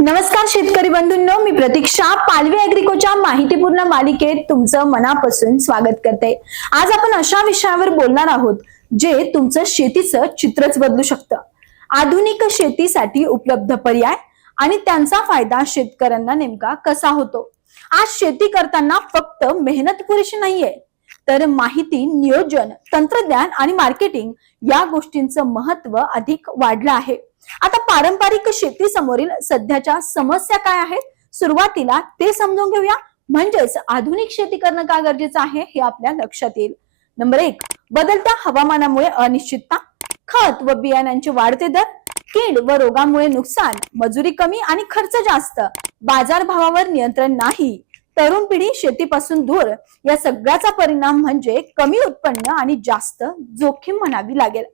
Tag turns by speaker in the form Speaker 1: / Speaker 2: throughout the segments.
Speaker 1: नमस्कार शेतकरी बंधूंनो मी प्रतीक्षा पालवी अॅग्रिकोच्या माहितीपूर्ण मालिकेत तुमचं मनापासून स्वागत करते. आज आपण अशा विषयावर बोलणार आहोत जे तुमचं शेतीचं चित्रच बदलू शकतं. आधुनिक शेतीसाठी उपलब्ध पर्याय आणि त्यांचा फायदा शेतकऱ्यांना नेमका कसा होतो? आज शेती करताना फक्त मेहनत पुरेशी नाहीये तर माहिती नियोजन तंत्रज्ञान आणि मार्केटिंग या गोष्टींचं महत्त्व अधिक वाढलं आहे. आता पारंपरिक शेती समोरील सध्याच्या समस्या काय आहेत? सुरुवातीला ते समजून घेऊया. म्हणजेच आधुनिक शेती करणं का गरजेचं आहे हे आपल्या लक्षात येईल. नंबर एक बदलत्या हवामानामुळे अनिश्चितता. खत व बियाण्यांचे वाढते दर. कीड व रोगामुळे नुकसान मजुरी कमी आणि खर्च जास्त. बाजारभावावर नियंत्रण नाही. तरुण पिढी शेतीपासून दूर. या सगळ्याचा परिणाम म्हणजे कमी उत्पन्न आणि जास्त जोखीम म्हणावी लागेल.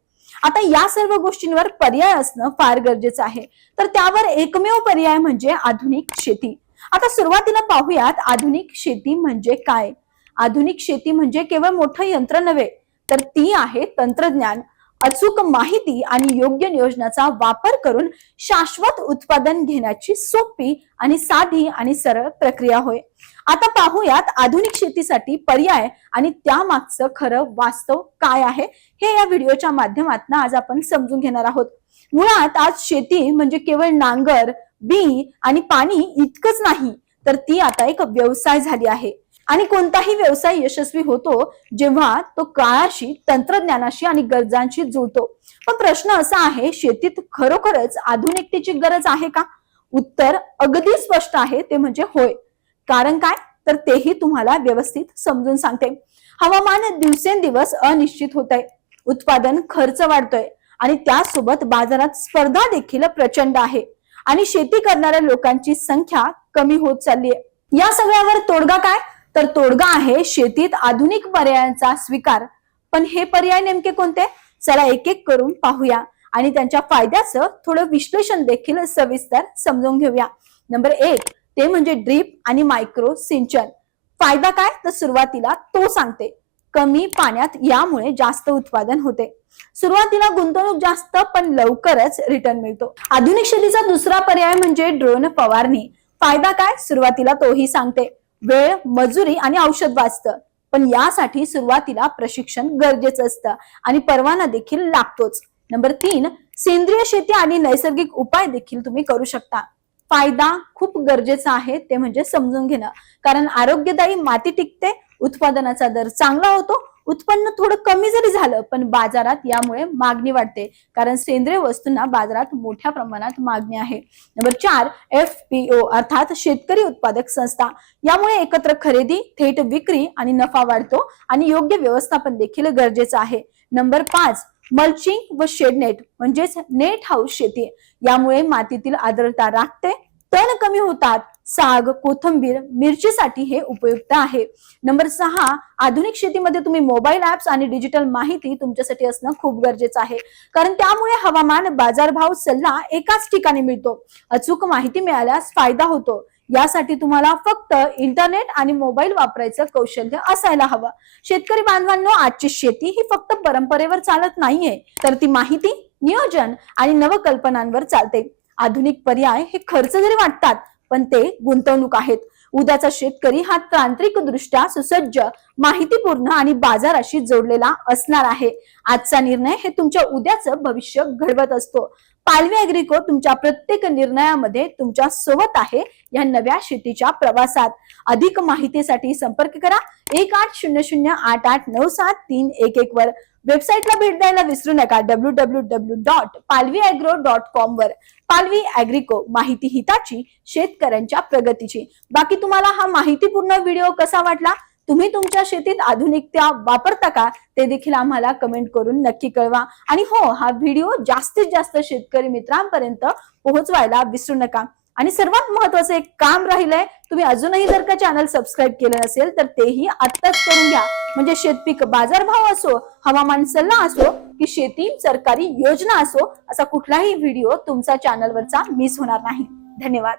Speaker 1: आता या सर्व गोष्टींवर पर्याय असणं फार गरजेचं आहे. तर त्यावर एकमेव पर्याय म्हणजे आधुनिक शेती. आता सुरुवातीला पाहूयात आधुनिक शेती म्हणजे काय? आधुनिक शेती म्हणजे केवळ मोठं यंत्र नव्हे तर ती आहे तंत्रज्ञान. अचूक माहिती आणि योग्य नियोजनाचा वापर करून शाश्वत उत्पादन घेण्याची सोपी आणि साधी आणि सरळ प्रक्रिया होय. आता पाहूयात आधुनिक शेतीसाठी पर्याय आणि त्यामागचं खरं वास्तव काय आहे हे या व्हिडिओच्या माध्यमातून आज आपण समजून घेणार आहोत. मुळात आज शेती म्हणजे केवळ नांगर बी आणि पाणी इतकंच नाही तर ती आता एक व्यवसाय झाली आहे. आणि कोणताही व्यवसाय यशस्वी होतो जेव्हा तो काळाशी तंत्रज्ञानाशी आणि गरजांशी जुळतो. पण प्रश्न असा आहे शेतीत खरोखरच आधुनिकतेची गरज आहे का? उत्तर अगदी स्पष्ट आहे ते म्हणजे होय. कारण काय? तर तेही तुम्हाला व्यवस्थित समजून सांगते. हवामान दिवसेंदिवस अनिश्चित होत आहे उत्पादन खर्च वाढतोय आणि त्यासोबत बाजारात स्पर्धा देखील प्रचंड आहे आणि शेती करणाऱ्या लोकांची संख्या कमी होत चालली आहे या सगळ्यावर तोडगा काय? तर तोडगा आहे शेतीत आधुनिक पर्यायांचा स्वीकार. पण हे पर्याय नेमके कोणते? चला एक एक करून पाहूया आणि त्यांच्या फायद्याचं थोडं विश्लेषण देखील सविस्तर समजून घेऊया. नंबर एक ते म्हणजे ड्रीप आणि मायक्रो सिंचन. फायदा काय? तर सुरुवातीला तो सांगते. कमी पाण्यात यामुळे जास्त उत्पादन होते. सुरुवातीला गुंतवणूक जास्त पण लवकरच रिटर्न मिळतो. आधुनिक शेतीचा दुसरा पर्याय म्हणजे ड्रोन फवारणी. फायदा काय? सुरुवातीला तोही सांगते. वेळ मजुरी आणि औषध वाचतं. पण यासाठी सुरुवातीला प्रशिक्षण गरजेचं असतं आणि परवाना देखील लागतोच. नंबर तीन सेंद्रिय शेती आणि नैसर्गिक उपाय देखील तुम्ही करू शकता. फायदा खूप गरजेचा आहे ते म्हणजे समजून घेणं. कारण आरोग्यदायी माती टिकते उत्पादनाचा दर चांगला होतो उत्पन्न थोडं कमी जरी झालं पण बाजारात यामुळे मागणी वाढते. कारण सेंद्रिय वस्तूंना बाजारात मोठ्या प्रमाणात मागणी आहे. नंबर चार एफ पी ओ अर्थात शेतकरी उत्पादक संस्था. यामुळे एकत्र खरेदी थेट विक्री आणि नफा वाढतो आणि योग्य व्यवस्थापन देखील गरजेचं आहे. नंबर पाच मल्चिंग व शेडनेट म्हणजेच नेट हाऊस शेती. यामुळे मातीतील आर्द्रता राखते तण कमी होतात. साग कोथंबीर मिरचीसाठी हे उपयुक्त आहे. नंबर सहा आधुनिक शेतीमध्ये तुम्ही मोबाईल ऍप्स आणि डिजिटल माहिती तुमच्यासाठी असणं खूप गरजेचं आहे. कारण त्यामुळे हवामान बाजारभाव सल्ला एकाच ठिकाणी मिळतो. अचूक माहिती मिळाल्यास फायदा होतो. यासाठी तुम्हाला फक्त इंटरनेट आणि मोबाईल वापरायचं कौशल्य असायला हवं. शेतकरी बांधवांनो आजची शेती ही फक्त परंपरेवर चालत नाहीये तर ती माहिती नियोजन आणि नवकल्पनांवर चालते. आधुनिक पर्याय हे खर्च जरी वाटतात पण ते गुंतवणूक आहेत. उद्याचा शेतकरी हा तांत्रिक दृष्ट्या सुसज्ज माहितीपूर्ण आणि बाजाराशी जोडलेला असणार आहे. आजचा निर्णय हे तुमच्या उद्याचं भविष्य घडवत असतो. पालवी अॅग्रिको तुमच्या प्रत्येक निर्णयामध्ये तुमच्यासोबत आहे या नव्या शेतीच्या प्रवासात. अधिक माहितीसाठी संपर्क करा. एक आठ शून्य शून्य आठ आठ नऊ सात तीन एक एक वर. वेबसाईटला भेट द्यायला विसरू नका. W W W dot Palvi agro dot com वर पालवी अॅग्रिको माहिती हिताची शेतकऱ्यांच्या प्रगतीची. बाकी तुम्हाला हा माहितीपूर्ण व्हिडिओ कसा वाटला? तुम्ही तुमच्या शेतीत आधुनिकता वापरता का? ते देखील आम्हाला कमेंट करून नक्की कळवा. आणि हो हा व्हिडिओ जास्तीत जास्त शेतकरी मित्रांपर्यंत पोहोचवायला विसरू नका. आणि सर्वात महत्वाचं एक काम राहिलंय तुम्ही अजूनही जर का चॅनल सबस्क्राईब केलं नसेल तर तेही आत्ताच करून घ्या. म्हणजे शेतपीक बाजारभाव असो हवामान सल्ला असो की शेती सरकारी योजना असो असा कुठलाही व्हिडिओ तुमचा चॅनलवरचा मिस होणार नाही. धन्यवाद.